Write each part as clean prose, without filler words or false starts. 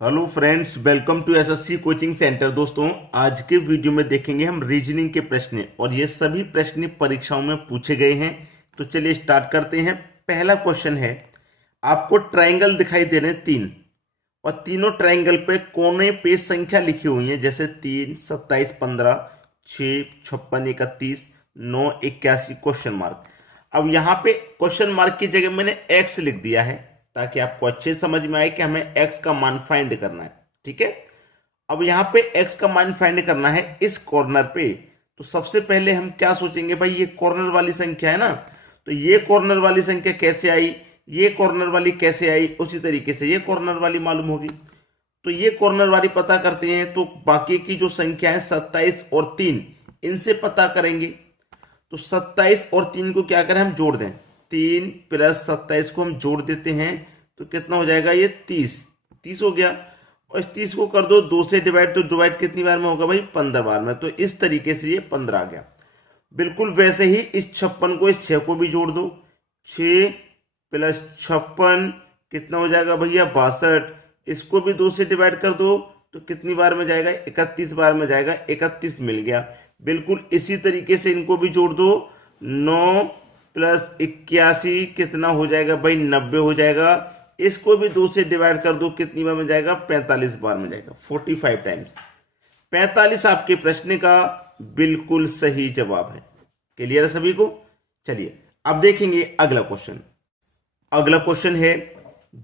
Hello friends, welcome to SSC coaching centre. दोस्तों, आज के वीडियो में देखेंगे हम रीजनिंग के प्रश्न और ये सभी प्रश्न परीक्षाओं में पूछे गए हैं। तो चलिए स्टार्ट करते हैं। पहला क्वेश्चन है, आपको ट्रायंगल दिखाई दे रहे हैं तीन, और तीनों ट्रायंगल पे कोने पे संख्या लिखी हुई है, जैसे 3, 27, 15, 6, 56, 31, 9, 81 क्वेश्चन मार्क। अब यहाँ पे क्वेश्चन मार्क की जगह मैंने एक्स लिख दिया है ताकि आपको अच्छे समझ में आए कि हमें x का मान फाइंड करना है। ठीक है, अब यहां पे x का मान फाइंड करना है इस कॉर्नर पे। तो सबसे पहले हम क्या सोचेंगे, भाई ये कॉर्नर वाली संख्या है ना, तो ये कॉर्नर वाली संख्या कैसे आई, ये कॉर्नर वाली कैसे आई, उसी तरीके से ये कॉर्नर वाली मालूम होगी। तो ये कॉर्नर वाली पता करते हैं, तो बाकी की जो संख्या है 27 और 3, इनसे पता करेंगे। तो 27 और 3 को क्या करें, हम जोड़ दें। 3 + 27 को हम जोड़ देते हैं तो कितना हो जाएगा, ये 30 हो गया। और इस 30 को कर दो 2 से डिवाइड, तो डिवाइड कितनी बार में होगा भाई, 15 बार में। तो इस तरीके से ये 15 आ गया। बिल्कुल वैसे ही इस 56 को इस 6 को भी जोड़ दो। 6 + 56 कितना हो जाएगा भैया, 62। इसको भी 2 से डिवाइड कर दो तो कितनी बार में जाएगा, 31 बार में जाएगा। 31 मिल गया। बिल्कुल इसी तरीके से इनको भी जोड़ दो। 9 + 81 कितना हो जाएगा भाई, 90 हो जाएगा। इसको भी 2 से डिवाइड कर दो, कितनी बार में जाएगा, 45 बार में जाएगा, 45 टाइम्स। 45 आपके प्रश्न का बिल्कुल सही जवाब है। क्लियर है सभी को। चलिए अब देखेंगे अगला क्वेश्चन। अगला क्वेश्चन है,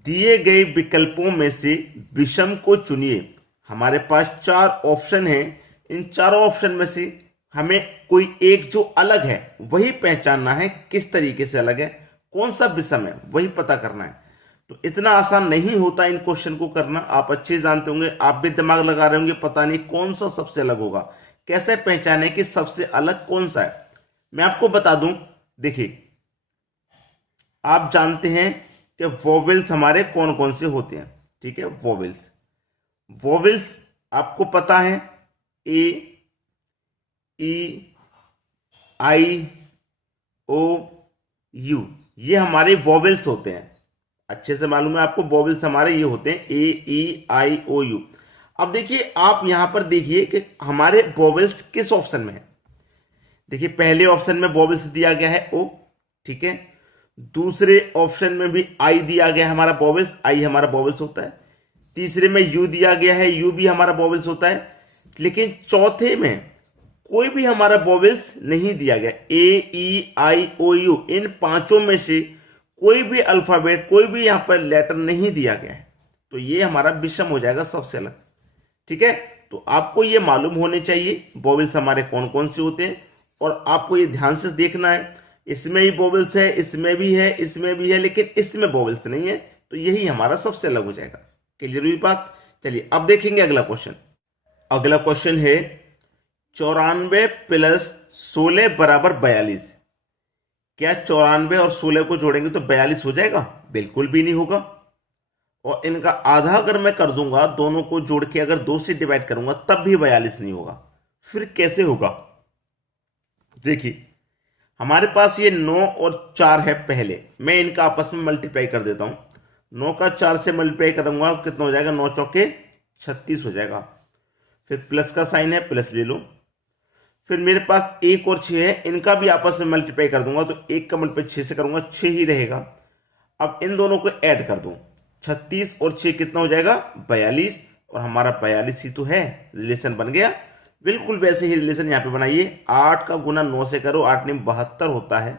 दिए गए विकल्पों में से विषम को चुनिए। हमारे पास 4 ऑप्शन हैं। इन चारों ऑप्शन में से हमें कोई एक जो अलग है वही पहचानना है। किस तरीके से अलग है, कौन सा विषम है, वही पता करना है। तो इतना आसान नहीं होता इन क्वेश्चन को करना, आप अच्छे जानते होंगे, आप भी दिमाग लगा रहे होंगे, पता नहीं कौन सा सबसे अलग होगा। कैसे पहचाने कि सबसे अलग कौन सा है, मैं आपको बता दूं। देखिए, आप जानते हैं कि वोवेल्स हमारे कौन कौन से होते हैं। ठीक है, वोवेल्स वोवेल्स आपको पता है, ए, ई, आई, ओ, यू, ये हमारे वोवेल्स होते हैं। अच्छे से मालूम है आपको, वोवेल्स हमारे ये होते हैं, ए, ई, आई, ओ, यू। अब देखिए, आप यहां पर देखिए कि हमारे वोवेल्स किस ऑप्शन में है। देखिए, पहले ऑप्शन में वोवेल्स दिया गया है ओ, ठीक है। दूसरे ऑप्शन में भी आई दिया गया है, हमारा वोवेल्स, आई हमारा वोवेल्स होता है। तीसरे में यू दिया गया है, यू भी हमारा वोवेल्स होता है। लेकिन चौथे में कोई भी हमारा वोवेल्स नहीं दिया गया। ए, ई, आई, ओ, यू, इन पांचों में से कोई भी अल्फाबेट, कोई भी यहां पर लेटर नहीं दिया गया है। तो ये हमारा विषम हो जाएगा, सबसे अलग। ठीक है, तो आपको ये मालूम होने चाहिए वोवेल्स हमारे कौन कौन से होते हैं, और आपको ये ध्यान से देखना है। इसमें भी वोवेल्स है, इसमें भी है, इसमें भी है, लेकिन इसमें वोवेल्स नहीं है, तो यही हमारा सबसे अलग हो जाएगा। क्लियर हुई बात। चलिए अब देखेंगे अगला क्वेश्चन। अगला क्वेश्चन है, 94 + 16 = 42। क्या 94 और 16 को जोड़ेंगे तो 42 हो जाएगा? बिल्कुल भी नहीं होगा। और इनका आधा अगर मैं कर दूंगा, दोनों को जोड़ के अगर 2 से डिवाइड करूंगा, तब भी 42 नहीं होगा। फिर कैसे होगा? देखिए, हमारे पास ये 9 और 4 है। पहले मैं इनका आपस में मल्टीप्लाई कर देता हूं। 9 का 4 से मल्टीप्लाई करूंगा, कितना हो जाएगा, 9 चौके 36 हो जाएगा। फिर प्लस का साइन है, प्लस ले लो। फिर मेरे पास 1 और 6 है, इनका भी आपस में मल्टीप्लाई कर दूंगा, तो 1 का मल्टीप्लाई 6 से करूंगा, 6 ही रहेगा। अब इन दोनों को ऐड कर दूं, 36 और 6 कितना हो जाएगा, 42। और हमारा 42 ही तो है, रिलेशन बन गया। बिल्कुल वैसे ही रिलेशन यहां पे बनाइए। 8 का गुना 9 से करो, 8 9 72 होता है,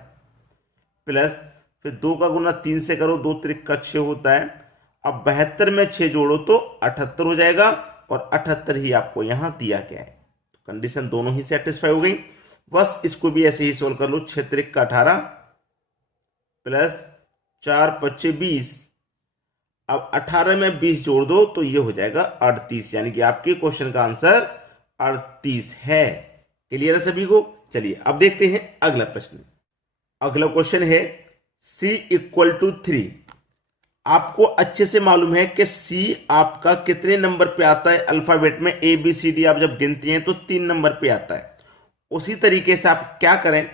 प्लस फिर 2 का गुना 3 से करो, 2 त्रिक का 6 होता है। अब 72 में 6 जोड़ो तो 78 हो जाएगा, और 78 ही आपको यहां दिया गया है। तो कंडीशन दोनों ही सेटिस्फाई हो गई। बस इसको भी ऐसे ही सोल्व कर लो। 6 त्रिक का 18 प्लस 4 5 20। अब 18 में 20 जोड़ दो तो ये हो जाएगा 38, यानी कि आपके क्वेश्चन का आंसर 38 है। क्लियर है सभी को। चलिए अब देखते हैं अगला प्रश्न। अगला क्वेश्चन है, c = 3। आपको अच्छे से मालूम है कि c आपका कितने नंबर पे आता है अल्फाबेट में। ए बी सी डी आप जब गिनती हैं तो 3 नंबर पे आता है। उसी तरीके से आप क्या करें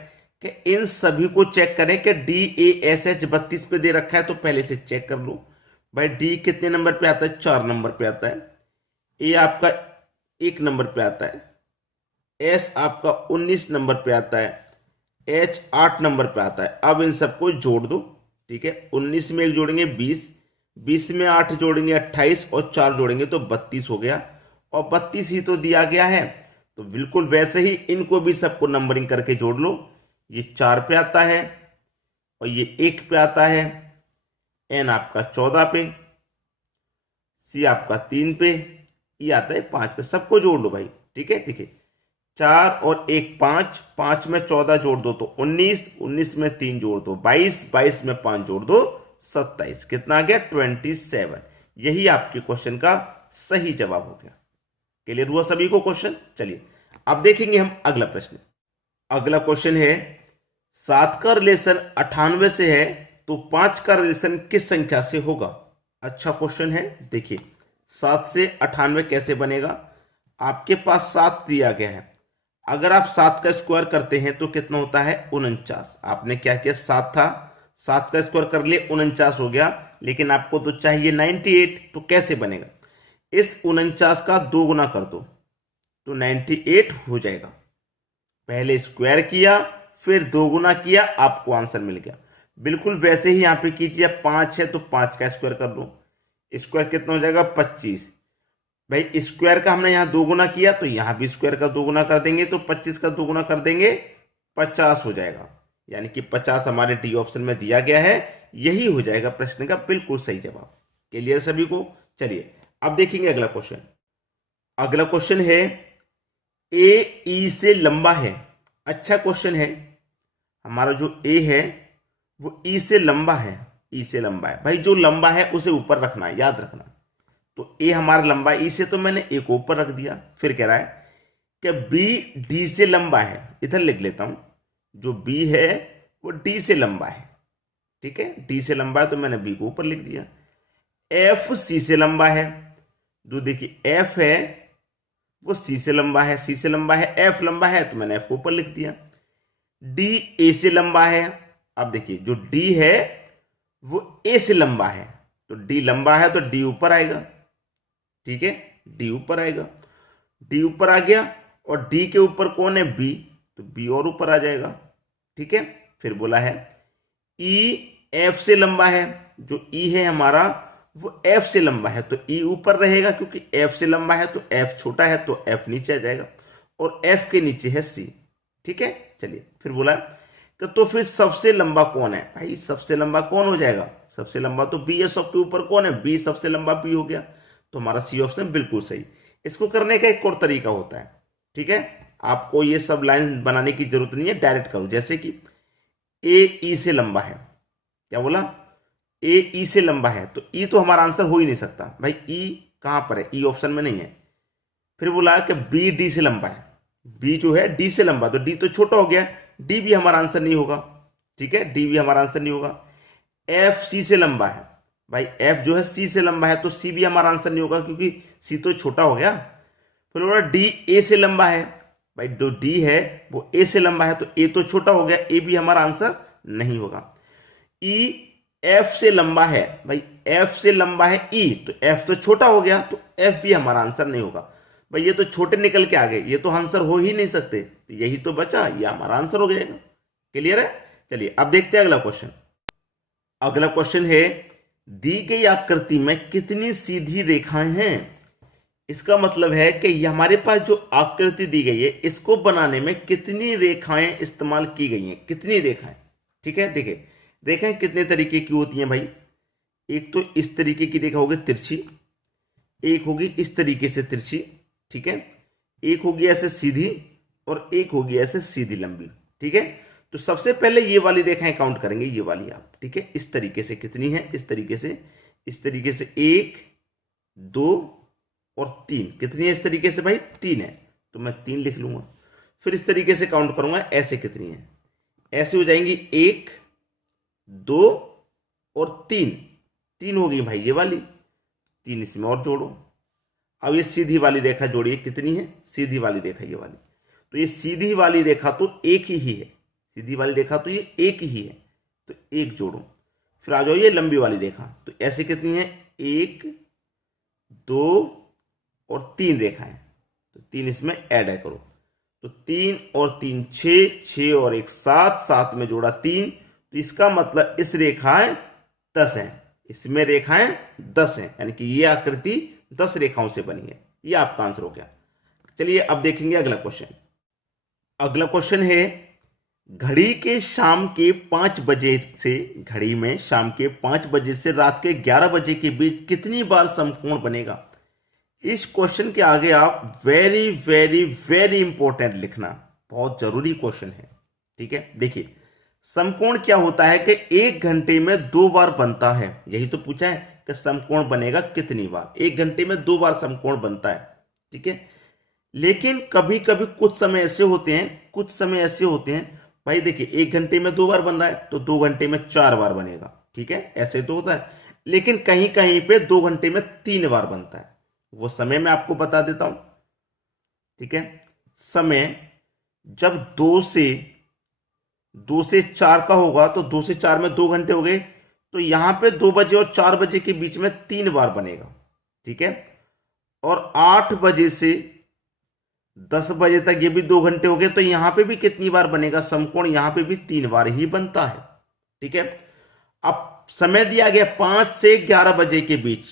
कि इन सभी को चेक करें कि DASH 32 पे दे रखा है, तो पहले से चेक कर लो। भाई डी कितने नंबर पे आता है? 4 नंबर पे आता है। ए आपका 1 नंबर पे आता है। एस आपका 19 नंबर पे आता है। एच 8 नंबर पे आता है। अब इन सबको जोड़ दो, ठीक है। 19 में एक जोड़ेंगे 20, 20 में 8 जोड़ेंगे 28 और 4 जोड़ेंगे तो 32 हो गया। और 32 ही तो दिया गया है, तो बिल्कुल वैसे ही इनको भी सबको नंबरिंग करके जोड़ लो। ये 4 पे आता है और ये 1 पे आता है। एन आपका 14 पे, सी आपका 3 पे, ये आता है 5 पे। सबको जोड़ लो भाई, ठीक है। ठीक है, 4 और 1 5, 5 में 14 जोड़ दो तो 19, 19 में 3 जोड़ दो 22, 22 में 5 जोड़ दो 27। कितना आ गया? 27। यही आपके क्वेश्चन का सही जवाब हो गया। क्लियर हुआ सभी को क्वेश्चन? चलिए अब देखेंगे हम अगला प्रश्न। अगला क्वेश्चन है 7 का रिलेशन 98 से है तो 5 का रिलेशन किस संख्या से होगा? अच्छा क्वेश्चन है। देखिए 7 से 98 कैसे बनेगा? आपके पास 7 दिया गया है, अगर आप 7 का स्क्वायर करते हैं तो कितना होता है? 49। आपने क्या किया? 7 था, 7 का स्क्वायर कर लिए 49 हो गया, लेकिन आपको तो चाहिए 98, तो कैसे बनेगा? इस 49 का 2 गुना कर दो तो 98 हो जाएगा। पहले स्क्वायर किया फिर 2 गुना किया, आपको आंसर मिल गया। बिल्कुल वैसे ही यहां पे कीजिए। 5 है तो 5 का स्क्वायर कर दो, स्क्वायर कितना हो जाएगा? 25। भाई स्क्वायर का हमने यहां 2 गुना किया तो यहां भी स्क्वायर का 2 गुना कर देंगे, तो 25 का 2 गुना कर देंगे 50 हो जाएगा। यानी कि 50 हमारे डी ऑप्शन में दिया गया है। यही हो जाएगा प्रश्न का बिल्कुल सही जवाब। क्लियर सभी को? चलिए अब देखेंगे अगला क्वेश्चन। अगला क्वेश्चन है ए ई से लंबा है। अच्छा क्वेश्चन है। हमारा जो ए है वो ई से लंबा है। ई से लंबा है भाई, जो लंबा है उसे ऊपर रखना है, याद रखना। तो ए हमारा लंबा ई से, तो मैंने ए को ऊपर रख दिया। फिर कह रहा है कि बी डी से लंबा है। इधर लिख लेता हूं, जो बी है वो डी से लंबा है, ठीक है। डी से लंबा है तो मैंने बी को ऊपर लिख दिया। एफ सी से लंबा है। जो देखिए एफ है वो सी से लंबा है, सी से लंबा है, एफ लंबा है तो मैंने एफ को ऊपर लिख दिया। डी ए से लंबा है। अब देखिए जो डी है वो ए से लंबा है, तो डी लंबा है तो डी ऊपर आएगा, ठीक है। डी ऊपर आएगा, डी ऊपर आ गया। और डी के ऊपर कौन है? बी, तो बी और ऊपर आ जाएगा, ठीक है। फिर बोला है ई एफ से लंबा है। जो ई है हमारा वो एफ से लंबा है, तो ई ऊपर रहेगा, क्योंकि एफ से लंबा है तो एफ छोटा है तो एफ नीचे आ जाएगा। और एफ के नीचे है सी, ठीक है। चलिए फिर बोला कि तो फिर सबसे लंबा कौन है? भाई सबसे लंबा कौन हो जाएगा? सबसे लंबा तो बी है। सबके ऊपर कौन है? बी। सबसे लंबा बी हो गया, तो हमारा सी ऑप्शन बिल्कुल सही। इसको करने का एक और तरीका होता है, ठीक है। आपको ये सब लाइन बनाने की जरूरत नहीं है, डायरेक्ट करो। जैसे कि ए ई से लंबा है। क्या बोला? ए ई से लंबा है, तो ई तो हमारा आंसर हो ही नहीं सकता भाई। ई कहां पर है? ई ऑप्शन में नहीं है। फिर बोला कि बी डी से लंबा है। बी जो है डी से लंबा, तो डी तो छोटा हो गया, डी भी हमारा आंसर नहीं होगा, ठीक है। डी भी हमारा आंसर नहीं होगा। एफ सी से लंबा है। भाई एफ जो है सी से लंबा है, तो सी भी हमारा आंसर नहीं होगा, क्योंकि सी तो छोटा हो गया। फिर बोला डी ए से लंबा है। भाई जो डी है वो ए से लंबा है, तो ए तो छोटा हो गया, ए भी हमारा आंसर नहीं होगा। ई एफ से लंबा है। भाई एफ से लंबा है ई, तो एफ तो छोटा हो गया, तो एफ भी हमारा आंसर नहीं होगा। भाई ये तो छोटे निकल के आ गए, ये तो आंसर हो ही नहीं सकते, तो यही तो बचा, ये हमारा आंसर हो जाएगा। क्लियर है? चलिए अब देखते हैं अगला क्वेश्चन। अगला क्वेश्चन है दी गई आकृति में कितनी सीधी रेखाएं हैं? इसका मतलब है कि हमारे पास जो आकृति दी गई है इसको बनाने में कितनी रेखाएं इस्तेमाल की गई हैं, कितनी रेखाएं, ठीक है। देखिए रेखाएं कितने तरीके की होती हैं भाई। एक तो इस तरीके की रेखा होगी तिरछी, एक होगी इस तरीके से तिरछी, ठीक है। एक होगी ऐसे सीधी और एक होगी ऐसे सीधी लंबी, ठीक है। तो सबसे पहले ये वाली रेखाएं काउंट करेंगे, ये वाली आप, ठीक है। इस तरीके से कितनी है? इस तरीके से, इस तरीके से 1 2 और 3। कितनी है इस तरीके से? भाई 3 है, तो मैं 3 लिख लूंगा। फिर इस तरीके से काउंट करूंगा, ऐसे कितनी है? ऐसे हो जाएंगी 1 2 और 3। 3 हो गई भाई ये वाली, 3 इसमें और जोड़ो। अब ये सीधी वाली रेखा जोड़िए, कितनी है? सीधी वाली रेखा ये वाली, तो ये सीधी वाली रेखा तो एक ही है, सीधी वाली रेखा तो ये एक ही है, तो 1 जोड़ो। फिर आ जाओ ये लंबी वाली रेखा, तो ऐसे कितनी है? 1 2 और 3 रेखाएं, तो 3 इसमें ऐड है करो, तो 3 और 3 6, 6 और 1 7, 7 में जोड़ा 3, तो इसका मतलब इस रेखाएं 10 हैं, इसमें रेखाएं 10 हैं, यानी कि ये आकृति 10 रेखाओं से बनी है। ये आपका आंसर हो गया। चलिए अब देखेंगे अगला क्वेश्चन। अगला क्वेश्चन है, घड़ी के शाम के 5 बजे से, घड़ी में शाम के 5 बजे से रात के 11 बजे के बीच कितनी बार समकोण बनेगा? इस क्वेश्चन के आगे आप वेरी वेरी वेरी इंपॉर्टेंट लिखना, बहुत जरूरी क्वेश्चन है। ठीक है, देखिए समकोण क्या होता है कि 1 घंटे में 2 बार बनता है, यही तो पूछा है कि समकोण बनेगा कितनी बार। 1 घंटे में 2 बार समकोण बनता है। ठीक है, लेकिन कभी कभी कुछ समय ऐसे होते हैं, कुछ समय ऐसे होते हैं भाई, देखिए 1 घंटे में 2 बार बन रहा है तो 2 घंटे में 4 बार बनेगा। ठीक है, ऐसे तो होता है, लेकिन कहीं कहीं पे 2 घंटे में 3 बार बनता है। वो समय मैं आपको बता देता हूं। ठीक है, समय जब 2 से 4 का होगा तो 2 से 4 में 2 घंटे हो गए, तो यहां पे 2 बजे और 4 बजे के बीच में 3 बार बनेगा। ठीक है, और 8 बजे से 10 बजे तक ये भी 2 घंटे हो गए, तो यहां पे भी कितनी बार बनेगा समकोण? यहां पे भी 3 बार ही बनता है। ठीक है, अब समय दिया गया 5 से 11 बजे के बीच,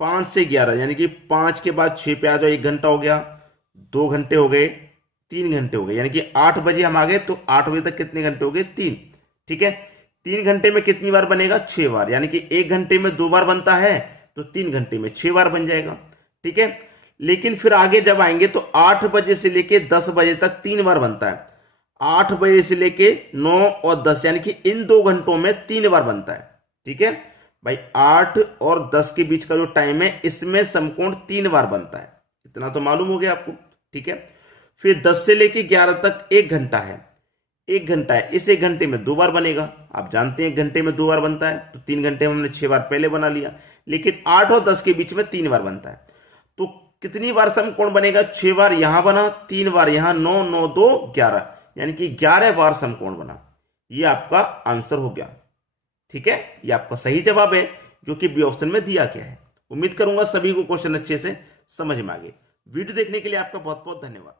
5 से 11 यानी कि 5 के बाद 6 पे आ जाओ, 1 घंटा हो गया, 2 घंटे हो गए, 3 घंटे हो गए, यानी कि 8 बजे हम आ गए तो 8 बजे तक कितने घंटे हो गए? 3। ठीक है, 3 घंटे में कितनी बार बनेगा? 6 बार, यानी कि 1 घंटे में 2 बार बनता है तो 3 घंटे में 6 बार बन जाएगा। ठीक है, लेकिन फिर आगे जब आएंगे तो 8 बजे से लेके 10 बजे तक 3 बार बनता है, 8 बजे से लेके 9 और 10, यानी कि इन 2 घंटों में 3 बार बनता है। ठीक है भाई, 8 और 10 के बीच का जो टाइम है इसमें समकोण 3 बार बनता है, इतना तो मालूम हो गया आपको। ठीक है, फिर 10 से लेके 11 तक 1 घंटा है, 1 घंटा है, इस 1 घंटे में 2 बार बनेगा। आप जानते हैं 1 घंटे में 2 बार बनता है, तो 3 घंटे में हमने 6 बार पहले बना लिया, लेकिन 8 और 10 के बीच में 3 बार बनता है, तो कितनी बार समकोण बनेगा? 6 बार यहां बना, 3 बार यहां, 9 9 2 11, यानी कि 11 बार समकोण बना। ये आपका आंसर हो गया। ठीक है, ये आपका सही जवाब है जो कि बी ऑप्शन में दिया गया है। उम्मीद करूंगा सभी को क्वेश्चन अच्छे से समझ में आ गए। वीडियो देखने के लिए आपका बहुत बहुत धन्यवाद।